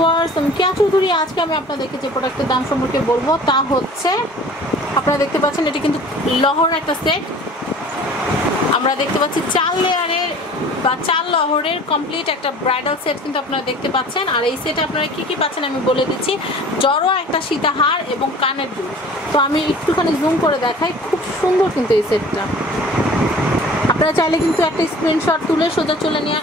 Viewers, আমি কেয়া চৌধুরী। আজকে আমি আপনাদেরকে যে প্রোডাক্টের দাম সম্পর্কে বলবো তা হচ্ছে, আপনারা দেখতে পাচ্ছেন এটি কিন্তু লহর একটা সেট। আমরা দেখতে পাচ্ছি 4 লেয়ারের বা 4 লহরের কমপ্লিট একটা ব্রাইডাল সেট কিন্তু আপনারা দেখতে পাচ্ছেন। আর এই সেটে আপনারা কি কি পাচ্ছেন আমি বলে দিচ্ছি। জড়োয়া একটা সীতাহার এবং কানের দুল। তো আমি একটুখানি জুম করে দেখাই, খুব সুন্দর কিন্তু এই সেটটা। আপনারা চাইলে কিন্তু একটা স্ক্রিনশট তুলে সোজা চলে নিয়ে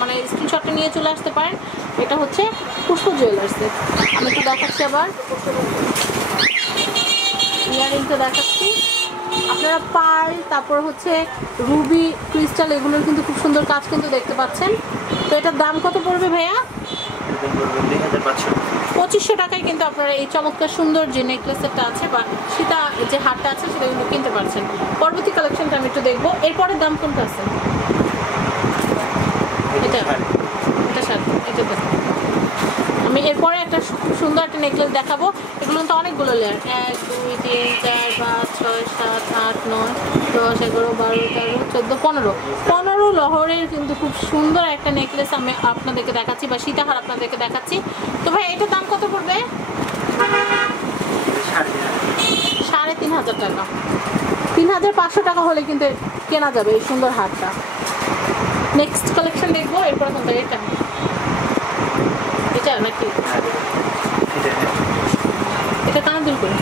মানে স্ক্রিনশটটা নিয়ে চলে আসতে পারেন। এটা হচ্ছে পুষ্প জুয়েলার্সের। আমি একটু দেখাচ্ছি, আবার ইয়ারিংটা দেখাচ্ছি। আপনারা পার্ল, তারপর হচ্ছে রুবি, ক্রিস্টাল, এগুলোর কিন্তু খুব সুন্দর কাজ কিন্তু দেখতে পাচ্ছেন। তো এটার দাম কত পড়বে ভাইয়া? 2500 টাকায় কিন্তু আপনারা এই চমৎকার সুন্দর যে নেকলেসটা আছে বা সীতা যে হারটা আছে সেটা কিন্তু কিনতে পারছেন। পরবর্তী কালেকশনটা আমি একটু দেখবো। এরপরের দাম কোনটা আছে? এটা আমি এরপরে একটা খুব সুন্দর একটা নেকলেস দেখাবো। এগুলো তো অনেকগুলো লেয়ার, 1 2 3 4 5 6 7 8 9 10 11 12 13 14 15 লহরের কিন্তু খুব সুন্দর একটা নেকলেস আমি আপনাদেরকে দেখাচ্ছি বা সীতাহার আপনাদেরকে দেখাচ্ছি। তো ভাই এটার দাম কত পড়বে? 3500 টাকা। 3500 টাকা হলে কিন্তু কেনা যাবে এই সুন্দর হারটা। নেক্সট কালেকশন দেখবো। এরপর কোনটা? এটা নাকি এটা কানে দুল করে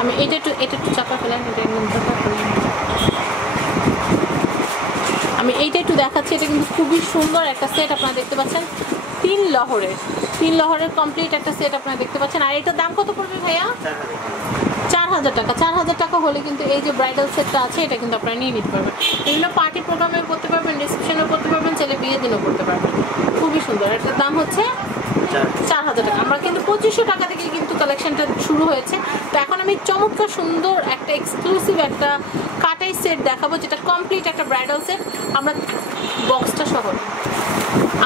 আমি এটা একটু চাপা ফেলাম। আমি এইটা একটু দেখাচ্ছি। এটা কিন্তু খুবই সুন্দর একটা সেট আপনারা দেখতে পাচ্ছেন। 3 লহরের কমপ্লিট একটা সেট আপনারা দেখতে পাচ্ছেন। আর এটার দাম কত পড়বে ভাইয়া? 4000 টাকা। 4000 টাকা হলে কিন্তু এই যে ব্রাইডাল সেটটা আছে এটা কিন্তু আপনারা নিয়ে নিতে পারবেন। এগুলো পার্টি প্রোগ্রামে করতে পারবেন, রিসেপশনেও করতে পারবেন, চাইলে বিয়ের দিনও করতে পারবেন। খুবই সুন্দর। এটার দাম হচ্ছে 4000 টাকা। আমরা কিন্তু 2500 টাকা থেকে কিন্তু কালেকশনটা শুরু হয়েছে। তো এখন আমি চমৎকার সুন্দর একটা এক্সক্লুসিভ একটা কাটাই সেট দেখাবো, যেটা কমপ্লিট একটা ব্রাইডাল সেট। আমরা বক্সটা সহ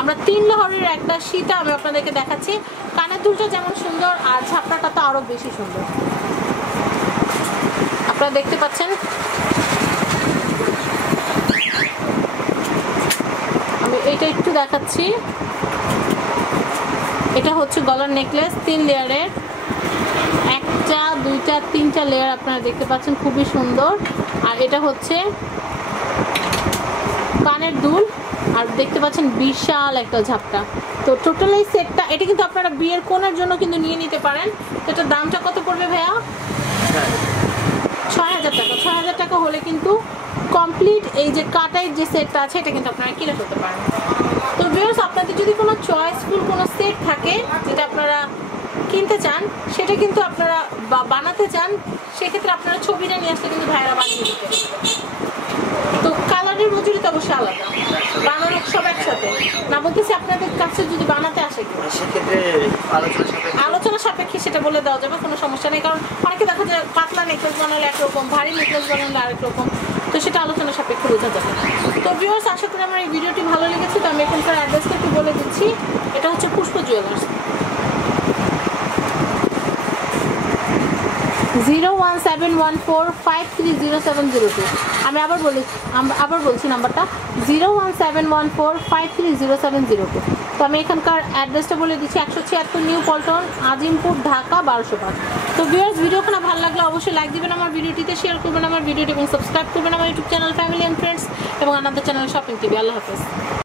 আমরা 3 লহরের একটা সীতা আমি আপনাদেরকে দেখাচ্ছি। কানের দুলটা যেমন সুন্দর আর ঝাপটাটা তো আরো বেশি সুন্দর আপনারা দেখতে পাচ্ছেন। আমি এটা একটু দেখাচ্ছি। এটা হচ্ছে গলার নেকলেস 3 লেয়ারের, 1টা 2টা 3টা লেয়ার আপনারা দেখতে পাচ্ছেন, খুবই সুন্দর। আর এটা হচ্ছে কানের দুল, আর দেখতে পাচ্ছেন বিশাল একটা ঝাপটা। তো টোটাল এই সেটটা এটা কিন্তু আপনারা বিয়ের কোণের জন্য কিন্তু নিয়ে নিতে পারেন। তো এটার দামটা কত পড়বে ভাইয়া? 6000 টাকা। 6000 টাকা হলে কিন্তু কমপ্লিট এই যে কাটাইয়ের যে সেটটা আছে এটা কিন্তু আপনারা কিনে ফেলতে পারেন। তো ভিউয়ার্স, আপনাদের যদি কোনো চয়েসফুল কোনো সেট থাকে যেটা আপনারা কিনতে চান, সেটা কিন্তু আপনারা বানাতে চান, সেক্ষেত্রে আপনারা ছবিটা নিয়ে আসলে কিন্তু ভাইরা বানিয়ে দিতে। তো কালারের মজুরি তো অবশ্যই আলাদা, বানানো সব একসাথে না। বলতেছি আপনাদের কাছে যদি বানাতে আসে সেক্ষেত্রে আলোচনা সাপেক্ষে সেটা বলে দেওয়া যাবে, কোনো সমস্যা নেই। কারণ অনেকে দেখা যায় পাতলা নেকলেস বানালে একরকম, ভারী নেকলেস বানালে আরেক রকম। তো সেটা আলোচনা সাপেক্ষে বোঝা যাবে। তো ভিউয়ার্স, আশা করি আমার এই ভিডিওটি ভালো লেগেছে। তো আমি এখানকার অ্যাড্রেসটা একটু বলে দিচ্ছি। এটা হচ্ছে পুষ্প জুয়েলার্স, 01714530702। আমি আবার বলছি নাম্বারটা 01714530702। তো আমি এখানকার অ্যাড্রেসটা বলে দিচ্ছি, 176 নিউ পল্টন, আজিমপুর, ঢাকা 1205। তো ভিউয়ার্স, ভিডিওখানা ভালো লাগলে অবশ্যই লাইক দিবেন আমার ভিডিওটিতে, শেয়ার করবেন আমার ভিডিওটি এবং সাবস্ক্রাইব করবেন আমার YouTube channel family and friends এবং আমাদের চ্যানেল শপিং টিভি। আল্লাহ হাফেজ।